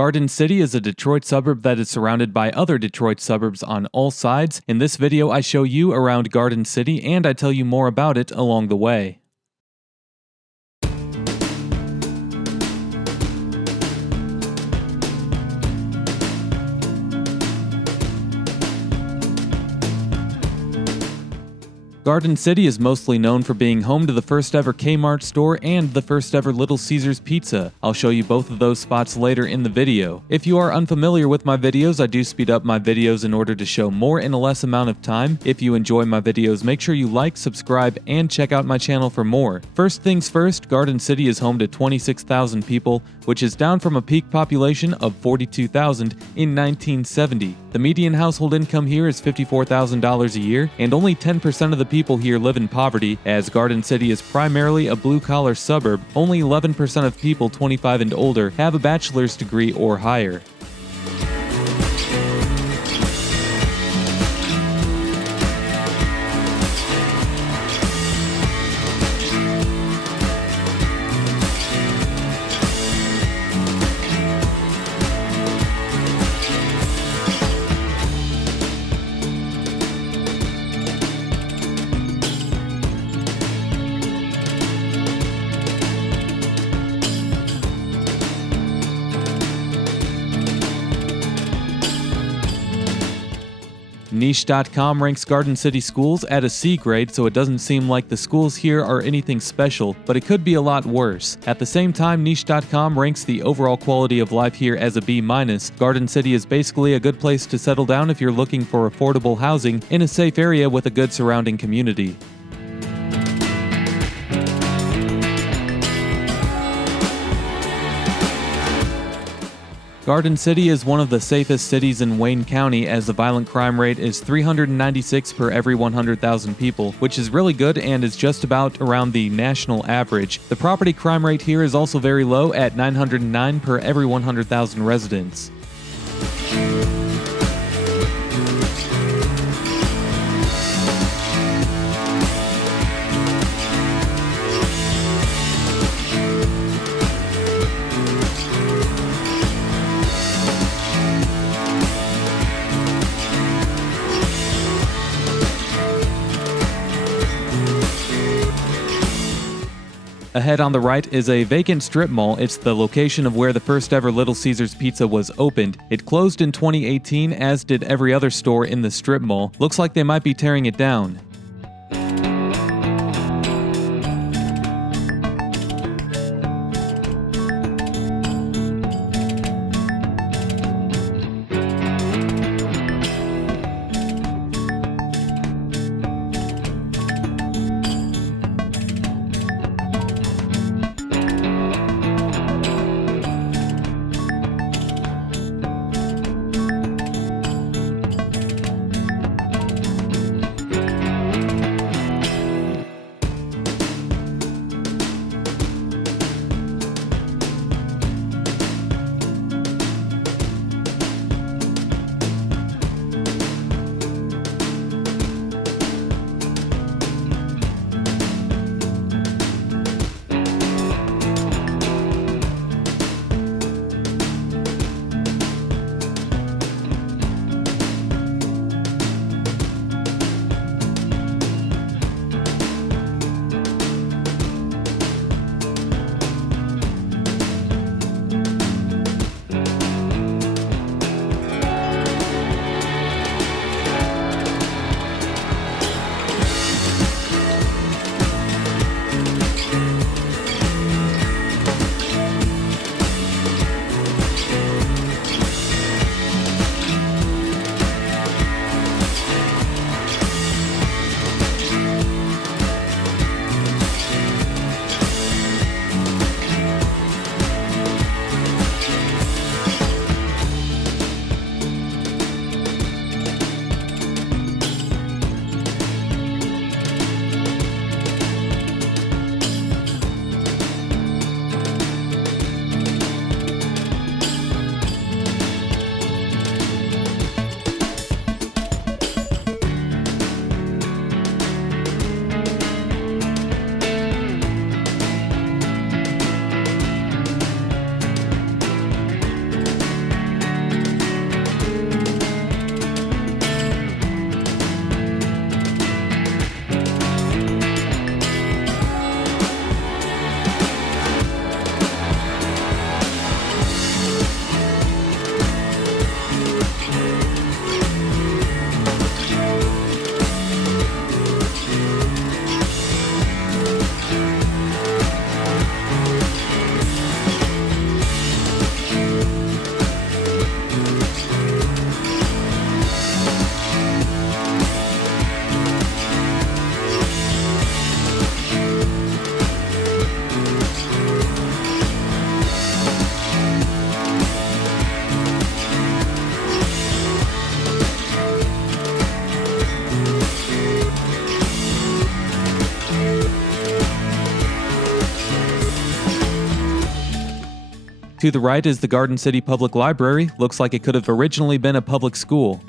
Garden City is a Detroit suburb that is surrounded by other Detroit suburbs on all sides. In this video, I show you around Garden City and I tell you more about it along the way. Garden City is mostly known for being home to the first ever Kmart store and the first ever Little Caesar's Pizza. I'll show you both of those spots later in the video. If you are unfamiliar with my videos, I do speed up my videos in order to show more in a less amount of time. If you enjoy my videos, make sure you like, subscribe, and check out my channel for more. First things first, Garden City is home to 26,000 people, which is down from a peak population of 42,000 in 1970. The median household income here is $54,000 a year, and only 10% of the people here live in poverty. As Garden City is primarily a blue-collar suburb, only 11% of people 25 and older have a bachelor's degree or higher. Niche.com ranks Garden City schools at a C grade, so it doesn't seem like the schools here are anything special, but it could be a lot worse. At the same time, Niche.com ranks the overall quality of life here as a B-. Garden City is basically a good place to settle down if you're looking for affordable housing in a safe area with a good surrounding community. Garden City is one of the safest cities in Wayne County, as the violent crime rate is 396 per every 100,000 people, which is really good and is just about around the national average. The property crime rate here is also very low at 909 per every 100,000 residents. Ahead on the right is a vacant strip mall. It's the location of where the first ever Little Caesar's Pizza was opened. It closed in 2018, as did every other store in the strip mall. Looks like they might be tearing it down. To the right is the Garden City Public Library. Looks like it could have originally been a public school.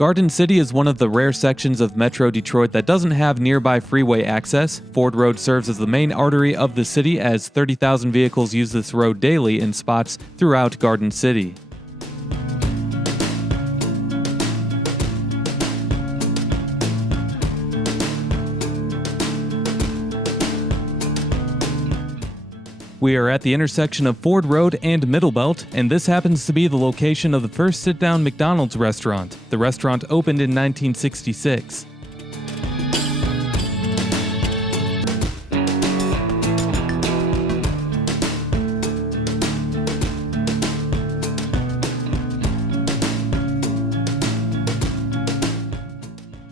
Garden City is one of the rare sections of Metro Detroit that doesn't have nearby freeway access. Ford Road serves as the main artery of the city, as 30,000 vehicles use this road daily in spots throughout Garden City. We are at the intersection of Ford Road and Middlebelt, and this happens to be the location of the first sit-down McDonald's restaurant. The restaurant opened in 1966.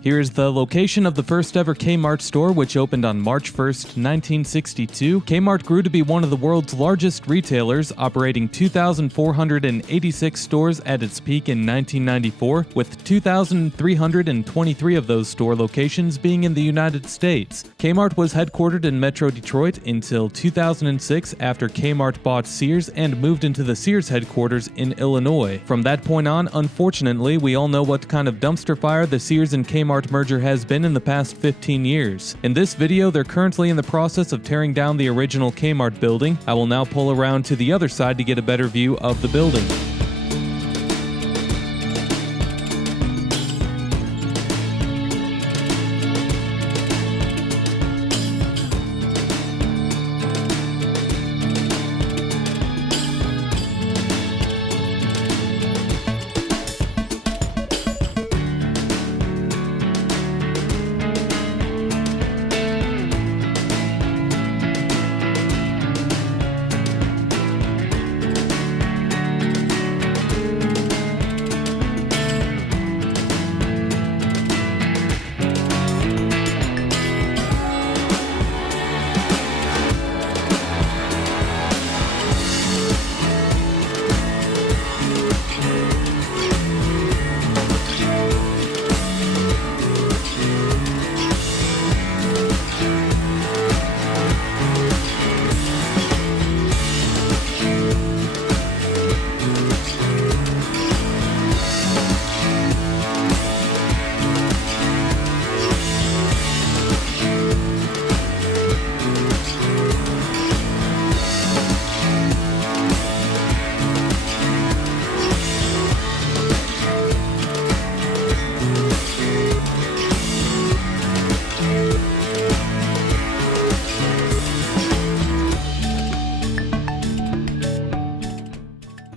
Here is the location of the first ever Kmart store, which opened on March 1st, 1962. Kmart grew to be one of the world's largest retailers, operating 2,486 stores at its peak in 1994, with 2,323 of those store locations being in the United States. Kmart was headquartered in Metro Detroit until 2006, after Kmart bought Sears and moved into the Sears headquarters in Illinois. From that point on, unfortunately, we all know what kind of dumpster fire the Sears and Kmart Kmart merger has been in the past 15 years. In this video, they're currently in the process of tearing down the original Kmart building. I will now pull around to the other side to get a better view of the building.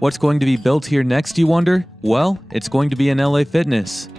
What's going to be built here next, you wonder? Well, it's going to be an LA Fitness.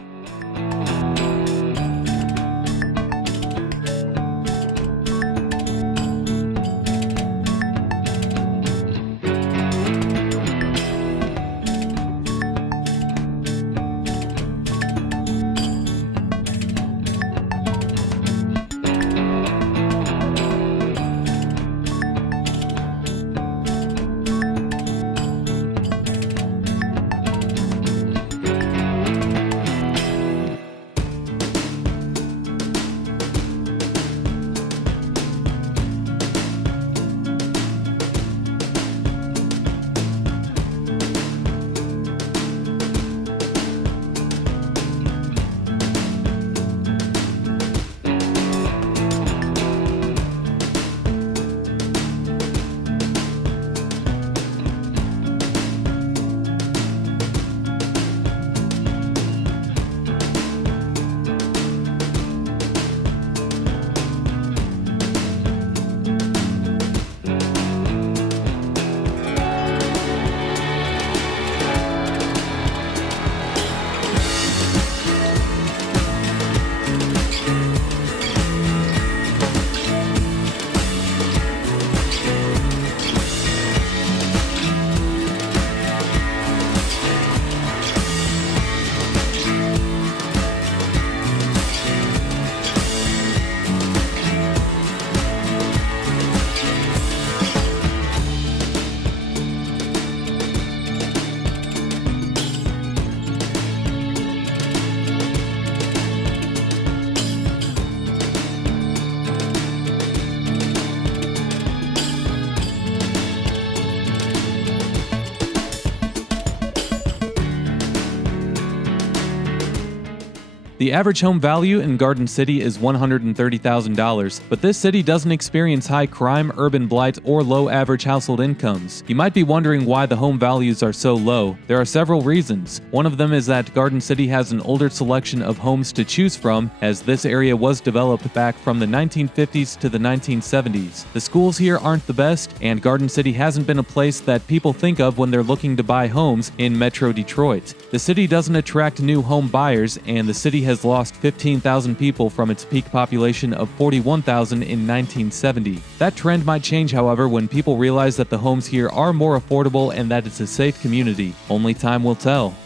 The average home value in Garden City is $130,000, but this city doesn't experience high crime, urban blight, or low average household incomes. You might be wondering why the home values are so low. There are several reasons. One of them is that Garden City has an older selection of homes to choose from, as this area was developed back from the 1950s to the 1970s. The schools here aren't the best, and Garden City hasn't been a place that people think of when they're looking to buy homes in Metro Detroit. The city doesn't attract new home buyers, and the city has lost 15,000 people from its peak population of 41,000 in 1970. That trend might change, however, when people realize that the homes here are more affordable and that it's a safe community. Only time will tell.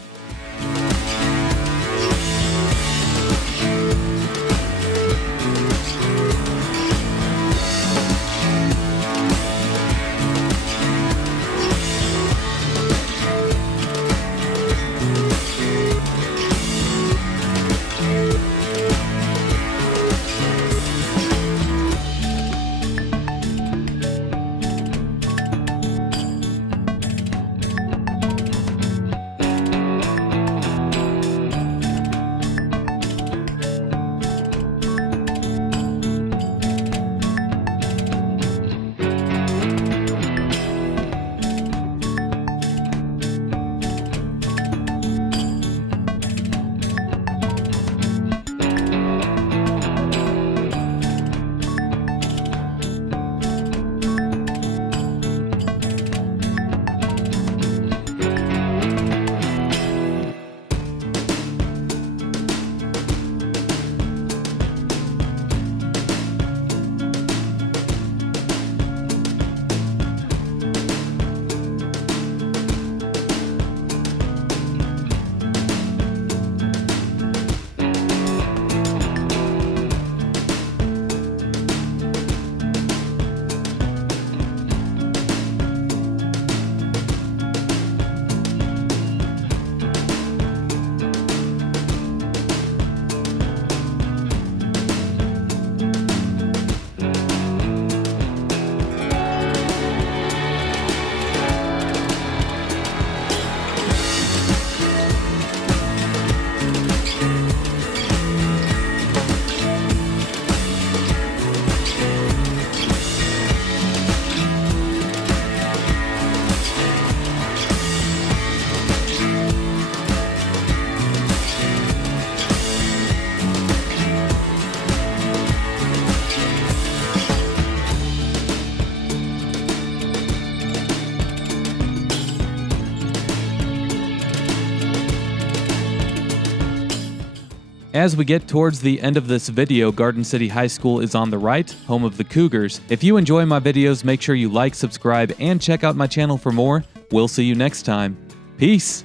As we get towards the end of this video, Garden City High School is on the right, home of the Cougars. If you enjoy my videos, make sure you like, subscribe, and check out my channel for more. We'll see you next time. Peace!